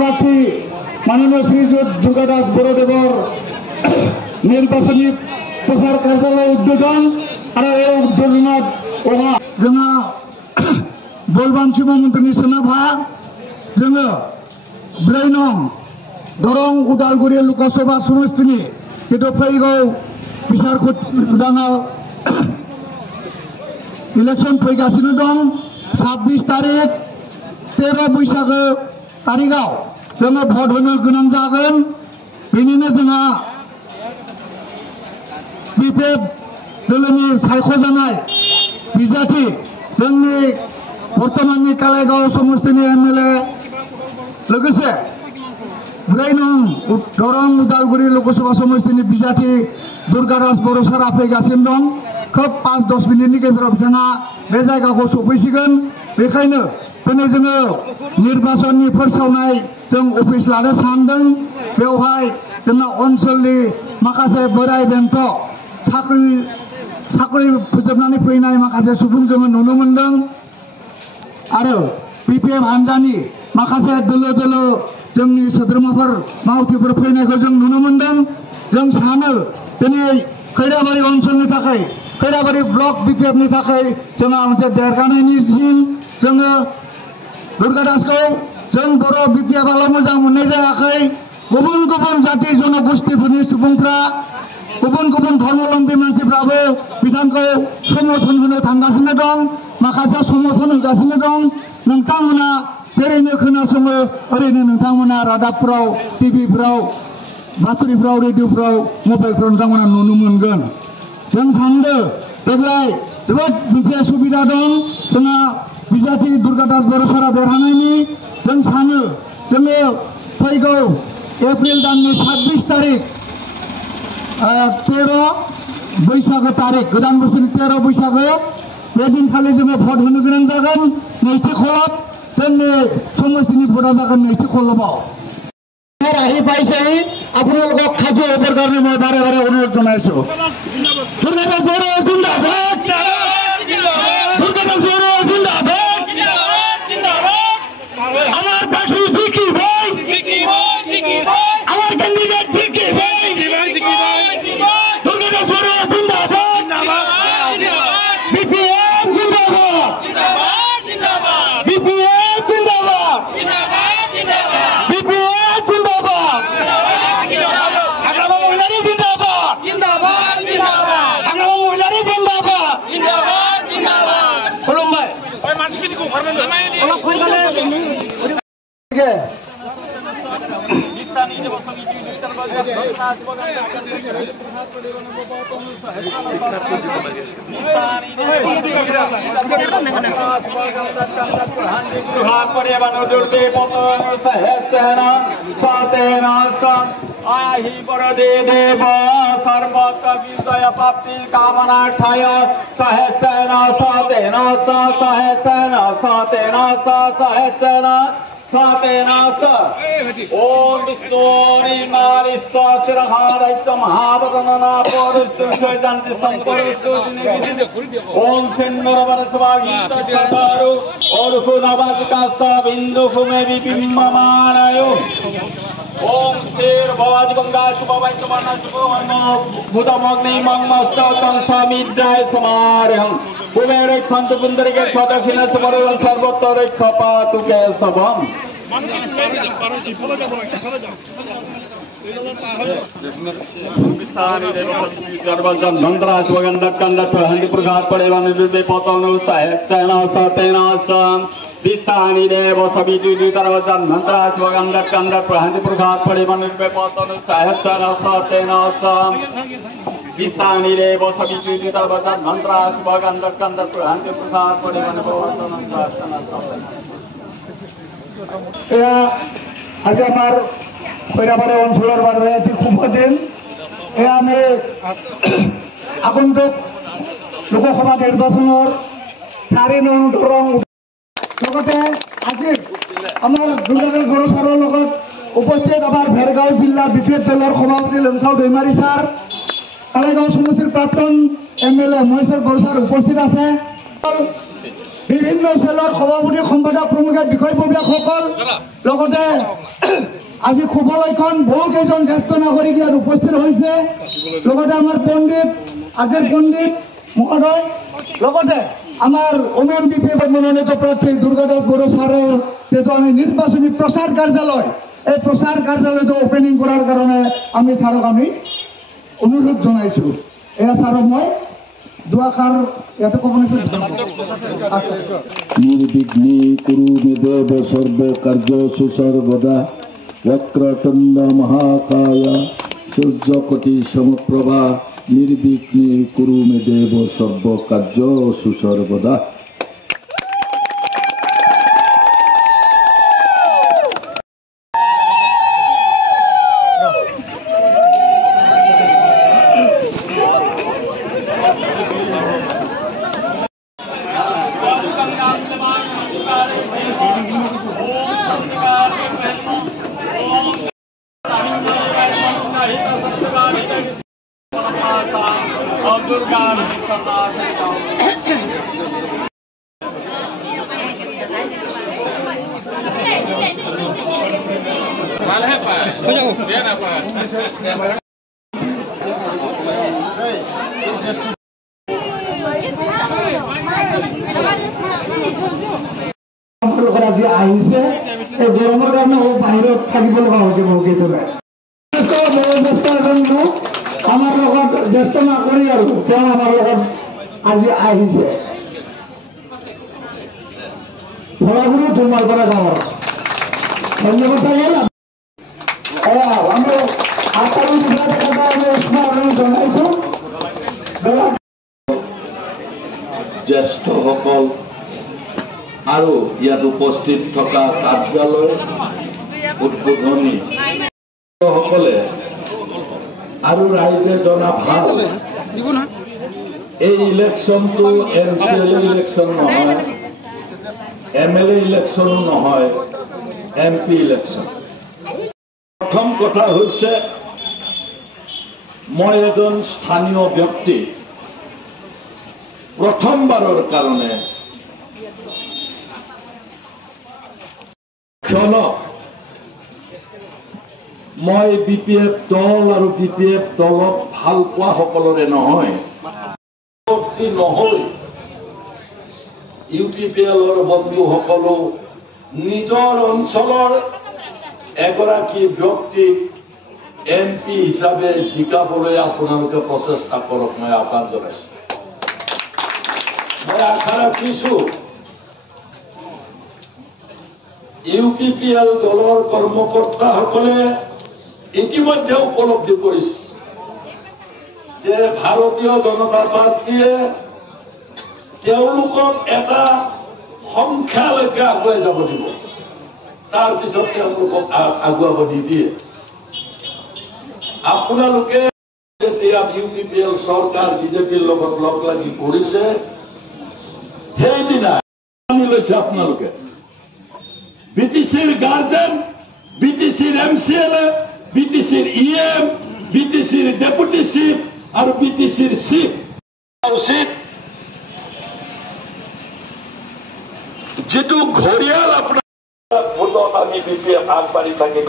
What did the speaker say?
প্রার্থী মাননীয় শ্রীযুত দুর্গা দাস বড়দেবর নির্বাচনী প্রচার কার্যালয় উদ্বোধন आरो उद्बोधनाव अहा जोङो बलबानसि मन्त्रिनि सोनाबहा जोङो 4 नं दरं उदालगुरि लोकसभा समस्तिनि जितु फैगौ बिसायख'थिआव इलेक्शन फैगासिनो दं 26 तारिख 13 बैसागो तारिखआव जोङो भट होनो गोनां जागोन बेनिनो जोंहा बिपिएफ दोलोनि सायख'जानाय बिजाथि जोंनि बर्तमाननि कालाइगाव समस्तिनि एमएलए लोगोसे 4 नं दरं उदालगुरि लोकसभा समस्तिनि बिजाथि दुर्गा दास बर' सारा फैगासिनो दं खोब 5-10 मिनिटनि गेजेराव बिथाङा बे जायगाखौ सफैसिगोन बेखायनो दिनै जोङो निर्बाचननि फोसावनाय जों अफिस लानो सानदों बेवहाय जोंना ओनसोलनि माखासे बोराय बेन्थ साख्रि फोजोबनानै फैनाय माखासे सुबुं जोङो नुनो मोनदों आरो बिपिएफ हान्जानि माखासे दोलो दोलो जोंनि सोद्रोमाफोर मावथिफोर फैनायखौ जों नुनो मोनदों जों सानो दिनै खैराबारि ओनसोलनि थाखाय खैराबारि ब्लक बिपिएफनि थाखाय जोंहा मोनसे देरगानायनि सिन जोङो दुर्गा दासखौ जों बर' बिपिएफआल' मोजां मोननाय जायाखै गुबुन गुबुन जाति जनगोष्ठीफोरनि सुबुंफ्रा गुबुन गुबुन धर्मावलम्बी मानसिफ्राबो बिथांखौ समर्थन होनो थांगासिनो दं माखासे समर्थन होगासिनो दं नोंथांमोना जेरैनो खोनासङो ओरैनो नोंथांमोना रादाबफोराव टिभिफोराव बातरिफ्राव रेडिअफ्राव मबाइलफ्राव नोंथांमोना नुनो मोनगोन जों सानदों देग्लाय जोबोद मोनसे सुबिदा दं जोंहा बिजाथि दुर्गा दास बर' सारा देरहानायनि जों सानो जोङो फैगौ एप्रिल दाननि 26 तारिख 13 बैसागो तारिख गोदान बोसोरनि 13 बैसागो बे दिनखालि जोङो भट होनो गोनां जागोन नैथि खलब जोंनि समस्तिनि भटआ जागोन नैथि खलबाव আহি পাইছেহি আপোনালোকক খাদ্য অফাৰ কাৰণে মই বাৰে বাৰে অনুৰোধ জনাইছো দুৰ্গা দাস বড়ো জিন্দাবাদ দুৰ্গা দাস বড়ো জিন্দাবাদ আমার পাশে জিকি ভাই আমার ক্যান্ডিডেট জিকি ভাই দুর্গা দাস বড়ো জিন্দাবাদ বিপিএফ জিন্দাবাদ বিপিএফ জিন্দাবাদ বিপিএফ জিন্দাবাদ আগ্রামা মহিলারি জিন্দাবাদ জিন্দাবাদ জিন্দাবাদ আগ্রামা মহিলারি জিন্দাবাদ জিন্দাবাদ জিন্দাবাদ খুলুম ভাই ওই মানুষকে দিকো করবেন না অলপ কই গেলে ঠিক प्राप्ति कामना ठाय सहस्रना सतेना सहस्रना सतेना सहस्रना स्वातेना स ओम विष्णु निर्मालिस्व सिरहारैत्य महाभगनना पौरुषुषयन्ति संपरुषुजिनिगिजिनि ओम सेन्नरवरस्वागीत चतारु ओरुकु नवाजिकास्त बिन्दुकुमे विबिम्बमानयो ओम स्थिर भवादि गंगा शुभवैतमना शुभवर्म भूतमग्नि मंगमस्तकं समिद्राय समार्यं कुबेरैक्षन्तु पुंडरीके स्वदक्षिण समरवं सर्वत्र रक्षपातु केशवम् Bisani devo sabitu jutarvajan mantra svaganda kanda prahanti purkhat parimanur bepatanu sahasana satena sam Bisani devo sabitu jutarvajan mantra svaganda kanda prahanti purkhat parimanur bepatanu sahasana satena এয়া আজি আমার কৈরাবাড়ি অঞ্চলের বারবায়াতি খুব দিন এয়া আমি আগন্তুক লোকসভা নির্বাচনের 4 নং দৰং লগতে আজি আমাৰ দুৰ্গাদাস বড়ো ছাৰৰ লগত উপস্থিত আমাৰ ভেৰগাঁও জিলা বিপিএফ দলৰ সভাপতি লংচাও দৈমাৰী ছাৰ কালাইগাঁও সমষ্টিৰ প্ৰাক্তন এমএলএ মহেশ্বৰ বড়ো ছাৰ উপস্থিত আছে বিভিন্ন সেলৰ সভাপতি সম্পাদক প্ৰমুখ বিষয়ববীয়াসকল লগতে আজি শুভলক্ষণ বহুকেইজন জ্যেষ্ঠ নাগৰিক ইয়াত উপস্থিত হৈছে লগতে আমাৰ পণ্ডিত আজিৰ পণ্ডিত মহোদয় লগতে আমার ওমেন বিপিএফ মনোনীত প্রার্থী দুর্গাদাস বড়ো ছাড়ের যেহেতু আমি নির্বাচনী প্রচার কার্যালয় এই প্রচার কার্যালয়টো ওপেনিং করার কারণে আমি ছাড়ক আমি অনুরোধ জানাইছো এয়া ছাড়ক মই দুআষাৰ ইয়াতে ক'ব নির্বিঘ্নে কুরুমে দেব সর্ব কার্য সুসর্বদা বক্রতুণ্ড মহাকায় সূর্যকোটি সমপ্রভা নির্বিঘ্নে কুরুমে দেব সর্ব কার্য সুসর্বদা আজি আহিছে এই গৰমৰ কাৰণে বাহিৰত থাকিব লগা হৈছে বহুকেইজনে বয়োজ্যেষ্ঠ এজন লোক আমাৰ লগত জ্যেষ্ঠ নাগৰিক আৰু তেওঁ আমাৰ লগত আজি আহিছে ভলাগুৰু ধুমালপাৰা গাঁৱৰ ধন্যবাদ থাকিল আমি আটাই আমি জনাইছো জ্যেষ্ঠসকল আৰু ইয়াত উপস্থিত থকা কাৰ্যালয় উদ্বোধনী সকলে আৰু ৰাইজে জনা ভাল এই ইলেকশ্যনটো এমচিএলএ ইলেকশ্যন নহয় এমএলএ ইলেকশ্যনো নহয় এমপি ইলেকশ্যন প্ৰথম কথা হৈছে মই এজন স্থানীয় ব্যক্তি প্ৰথমবাৰৰ কাৰণে মই বিপিএফ দল আৰু বিপিএফ দলক ভাল পোৱা সকলৰে নহয় নহয় ইউপিপিএলৰ বন্ধুসকলো নিজৰ অঞ্চলৰ এগৰাকী ব্যক্তি এমপি হিচাপে জিকাবলৈ আপোনালোকে প্ৰচেষ্টা কৰক মই আহ্বান জনাইছো মই আশা ৰাখিছো ইউপিপিএল দলৰ কৰ্মকৰ্তাসকলে ইতিমধ্যে উপলব্ধি কৰিছে যে ভাৰতীয় জনতা পাৰ্টীয়ে তেওঁলোকক এটা সংখ্যালৈকে আগুৱাই যাব দিব তাৰপিছত তেওঁলোকক আগুৱাব নিদিয়ে আপোনালোকে যেতিয়া ইউপিপিএল চৰকাৰ বিজেপিৰ লগত লগ লাগি কৰিছে সেইদিনা আমি লৈছে আপোনালোকে বিটিসিৰ গাৰ্জেন বিটিসিৰ এমসিএলএ বিটিসিৰ ইএম বিটিসিৰ ডেপুটি চিফ আৰ বিটিসিৰ চিফ উচিত যেটো ঘৰিয়াল আপোনাৰ ভোটত আমি বিপিএফ আগবাঢ়ি থাকে